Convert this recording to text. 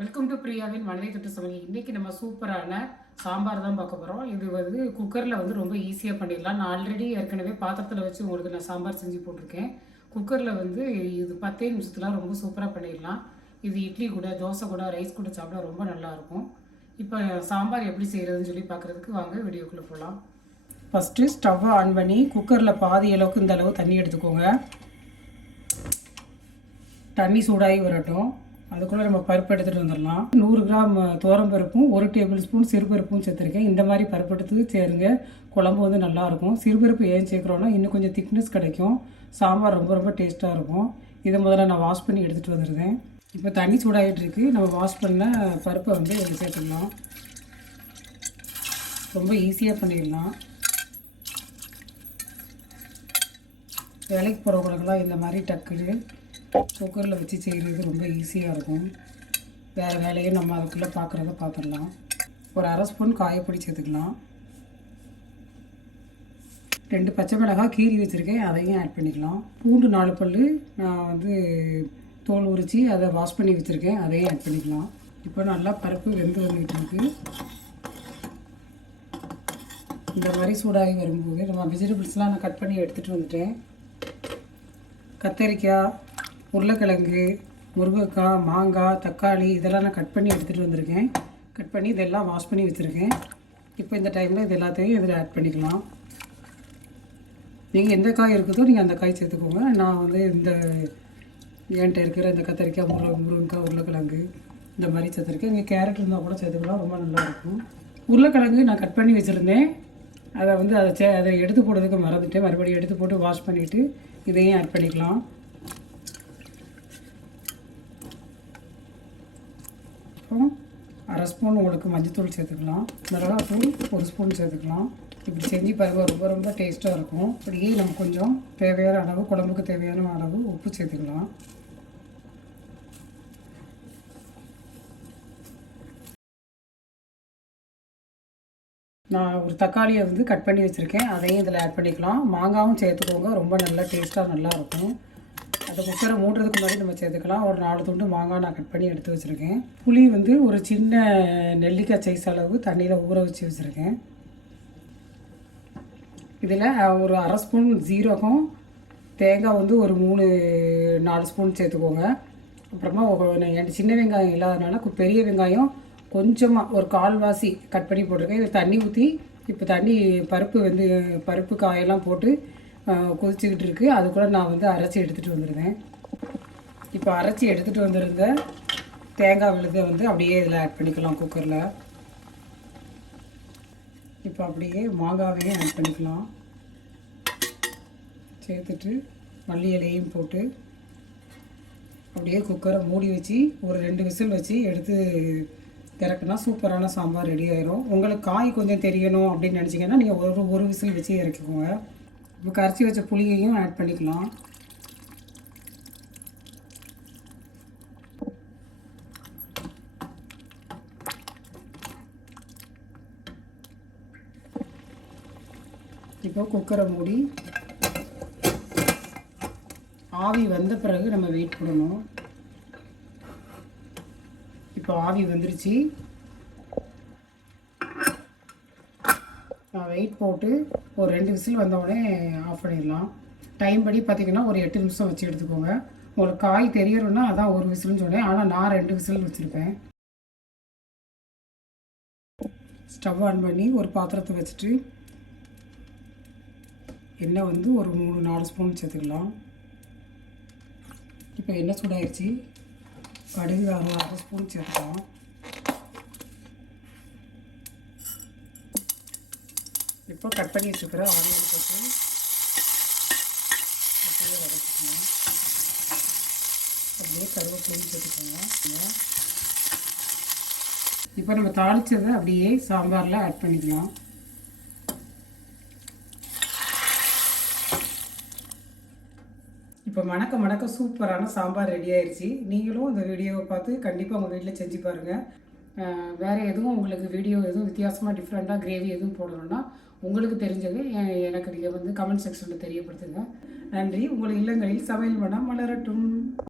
Welcome to பிரியாவின் மனதை தொட்டு சமையல் இன்னைக்கு நம்ம சூப்பரான சாம்பார் தான் பார்க்க போகிறோம் இது வந்து குக்கரில் வந்து ரொம்ப ஈஸியாக பண்ணிடலாம். நான் ஆல்ரெடி ஏற்கனவே பாத்திரத்தில் வச்சு உங்களுக்கு நான் சாம்பார் செஞ்சு போட்டிருக்கேன். குக்கரில் வந்து இது பத்தே நிமிஷத்துல ரொம்ப சூப்பராக பண்ணிடலாம். இது இட்லி கூட தோசை கூட ரைஸ் கூட சாப்பிட ரொம்ப நல்லாயிருக்கும் இப்போ சாம்பார் எப்படி செய்கிறதுன்னு சொல்லி பார்க்குறதுக்கு வாங்க வீடியோக்குள்ளே போகலாம் ஃபஸ்ட்டு ஸ்டவ்வை ஆன் பண்ணி குக்கரில் பாதி அளவுக்கு இந்த அளவு தண்ணி எடுத்துக்கோங்க. தண்ணி சூடாகி வரட்டும். அதுக்குள்ளே நம்ம பருப்பு எடுத்துகிட்டு வந்துடலாம். நூறு கிராம் துவரம் பருப்பும் ஒரு டேபிள் ஸ்பூன் சிறுபருப்பும் சேர்த்துருக்கேன். இந்த மாதிரி பருப்பு எடுத்து சேருங்க. குழம்பு வந்து நல்லாயிருக்கும் சிறுபருப்பு ஏன் சேர்க்குறோன்னா இன்னும் கொஞ்சம் திக்னஸ் கிடைக்கும். சாம்பார் ரொம்ப ரொம்ப டேஸ்ட்டாக இருக்கும். இதை முதல்ல நான் வாஷ் பண்ணி எடுத்துகிட்டு வந்துருந்தேன் இப்போ தண்ணி சூடாகிட்டுருக்கு நம்ம வாஷ் பண்ண பருப்பை வந்து இதில் சேர்த்துடலாம். ரொம்ப ஈஸியாக பண்ணிடலாம். வேலைக்கு போகிறவங்களுக்கெல்லாம் இந்த மாதிரி டக்குன்னு குக்கரில் வச்சு செய்கிறது ரொம்ப ஈஸியாக இருக்கும். வேறு வேலையும் நம்ம அதுக்குள்ளே பார்க்குறத பார்த்துடலாம் ஒரு அரை ஸ்பூன் காயப்பொடி சேர்த்துக்கலாம் ரெண்டு பச்சை மிளகாய் கீரி வச்சுருக்கேன். அதையும் ஆட் பண்ணிக்கலாம். பூண்டு நாலு பல் நான் வந்து தோல் உரித்து அதை வாஷ் பண்ணி வச்சுருக்கேன். அதையும் ஆட் பண்ணிக்கலாம். இப்போ நல்லா பருப்பு வெந்து வந்துக்கிட்டு இருக்கு. இந்த மாதிரி சூடாகி வரும்போது நம்ம வெஜிடபிள்ஸ்லாம் நான் கட் பண்ணி எடுத்துகிட்டு வந்துட்டேன். கத்தரிக்காய் உருளைக்கிழங்கு முருங்கைக்காய் மாங்காய் தக்காளி இதெல்லாம் நான் கட் பண்ணி எடுத்துகிட்டு வந்திருக்கேன். கட் பண்ணி இதெல்லாம் வாஷ் பண்ணி வச்சுருக்கேன். இப்போ இந்த டைமில் இது எல்லாத்தையும் இதில் ஆட் பண்ணிக்கலாம். நீங்கள் எந்த காய் இருக்குதோ நீங்கள் அந்த காய் சேர்த்துக்கோங்க. நான் வந்து இந்த என்கிட்ட இருக்கிற இந்த கத்திரிக்காய் முருங்கை முருங்கைக்காய் உருளைக்கிழங்கு இந்த மாதிரி சேர்த்துருக்கேன். இங்கே கேரட் இருந்தால் கூட சேர்த்துக்கலாம் ரொம்ப நல்லாயிருக்கும் உருளைக்கிழங்கு நான் கட் பண்ணி வச்சுருந்தேன். அதை வந்து அதை சே அதை எடுத்து போடுறதுக்கு மறந்துட்டேன். மறுபடியும் எடுத்து போட்டு வாஷ் பண்ணிவிட்டு இதையும் ஆட் பண்ணிக்கலாம். அப்புறம் அரை ஸ்பூன் உங்களுக்கு மஞ்சத்தூள் சேர்த்துக்கலாம். மிளகாத்தூள் ஒரு ஸ்பூன் சேர்த்துக்கலாம். இப்படி செஞ்சு பாருங்கள் ரொம்ப ரொம்ப டேஸ்ட்டாக இருக்கும். இப்படியே நம்ம கொஞ்சம் தேவையான அளவு குழம்புக்கு தேவையான அளவு உப்பு சேர்த்துக்கலாம். நான் ஒரு தக்காளியை வந்து கட் பண்ணி வச்சுருக்கேன். அதையும் இதில் ஆட் பண்ணிக்கலாம். மாங்காவும் சேர்த்துக்கோங்க. ரொம்ப நல்லா டேஸ்ட்டாக நல்லாயிருக்கும் அந்த குக்கரை மூடுறதுக்கு முன்னாடி நம்ம சேர்த்துக்கலாம். ஒரு நாலு துண்டு மாங்காய் நான் கட் பண்ணி எடுத்து வச்சுருக்கேன். புளி வந்து ஒரு சின்ன நெல்லிக்காய் சைஸ் அளவு தண்ணியில் ஊற வச்சு வச்சுருக்கேன். இதில் ஒரு அரை ஸ்பூன் ஜீரகம் தேங்காய் வந்து ஒரு மூணு நாலு ஸ்பூன் சேர்த்துக்கோங்க. அப்புறமா ஒரு- சின்ன வெங்காயம் இல்லாதனால பெரிய வெங்காயம் கொஞ்சமாக ஒரு கால்வாசி கட் பண்ணி போட்டிருக்கேன். இது தண்ணி ஊற்றி இப்போ தண்ணி பருப்பு வந்து பருப்பு காயெல்லாம் போட்டு கொதிச்சுக்கிட்டு இருக்குது அது கூட நான் வந்து அரைச்சி எடுத்துகிட்டு வந்துடுவேன் இப்போ அரைச்சி எடுத்துகிட்டு வந்திருந்த தேங்காய் விழுதை வந்து அப்படியே இதில் ஆட் பண்ணிக்கலாம் குக்கரில் இப்போ அப்படியே மாங்காவையும் ஆட் பண்ணிக்கலாம். சேர்த்துட்டு மல்லி இலையும் போட்டு அப்படியே குக்கரை மூடி வச்சு ஒரு ரெண்டு விசில் வச்சு எடுத்து இறக்குனா சூப்பரான சாம்பார் ரெடி ஆயிரும். உங்களுக்கு காய் கொஞ்சம் தெரியணும் அப்படின்னு நினச்சிங்கன்னா நீங்கள் ஒரு ஒரு விசில் வச்சு இறக்கிக்கோங்க. இப்போ கரைச்சி வச்ச புளியையும் ஆட் பண்ணிக்கலாம். இப்போ குக்கரை மூடி ஆவி வந்த பிறகு நம்ம வெயிட் பண்ணணும் இப்போ ஆவி வந்துருச்சு. வெயிட் போட்டு ஒரு ரெண்டு விசில் வந்த உடனே ஆஃப் பண்ணிடலாம். டைம் படி பார்த்தீங்கன்னா ஒரு எட்டு நிமிஷம் வச்சு எடுத்துக்கோங்க. உங்களுக்கு காய் தெரியணும்னா அதான் ஒரு விசில்னு சொன்னேன். ஆனால் நான் ரெண்டு விசில் வச்சுருப்பேன். ஸ்டவ் ஆன் பண்ணி ஒரு பாத்திரத்தை வச்சுட்டு எண்ணெய் வந்து ஒரு மூணு நாலு ஸ்பூன் சேர்த்துக்கலாம். இப்போ எண்ணெய் சூடாயிருச்சு. கடுகு அரை அரை ஸ்பூன் சேர்த்துக்கலாம். இப்போ கட் பண்ணிகிட்டு இருக்கிற ஆனியன் போட்டு அப்படியே வதக்கிக்கணும் அப்படியே கருவேப்பிலையும் போட்டுக்கோங்க. இப்போ நம்ம தாளித்ததை அப்படியே சாம்பாரில் ஆட் பண்ணிக்கலாம். இப்போ மணக்க மணக்க சூப்பரான சாம்பார் ரெடி ஆயிடுச்சு நீங்களும் இந்த வீடியோவை பார்த்து கண்டிப்பாக உங்கள் வீட்டில் செஞ்சு பாருங்கள் வேறு எதுவும் உங்களுக்கு வீடியோ எதுவும் வித்தியாசமாக டிஃப்ரெண்ட்டாக கிரேவி எதுவும் போடணும்னா உங்களுக்கு தெரிஞ்சது எனக்கு நீங்கள் வந்து கமெண்ட் செக்ஷனில் தெரியப்படுத்துங்க. நன்றி. உங்கள் இல்லங்களில் சமையல் மனம் மலரட்டும்.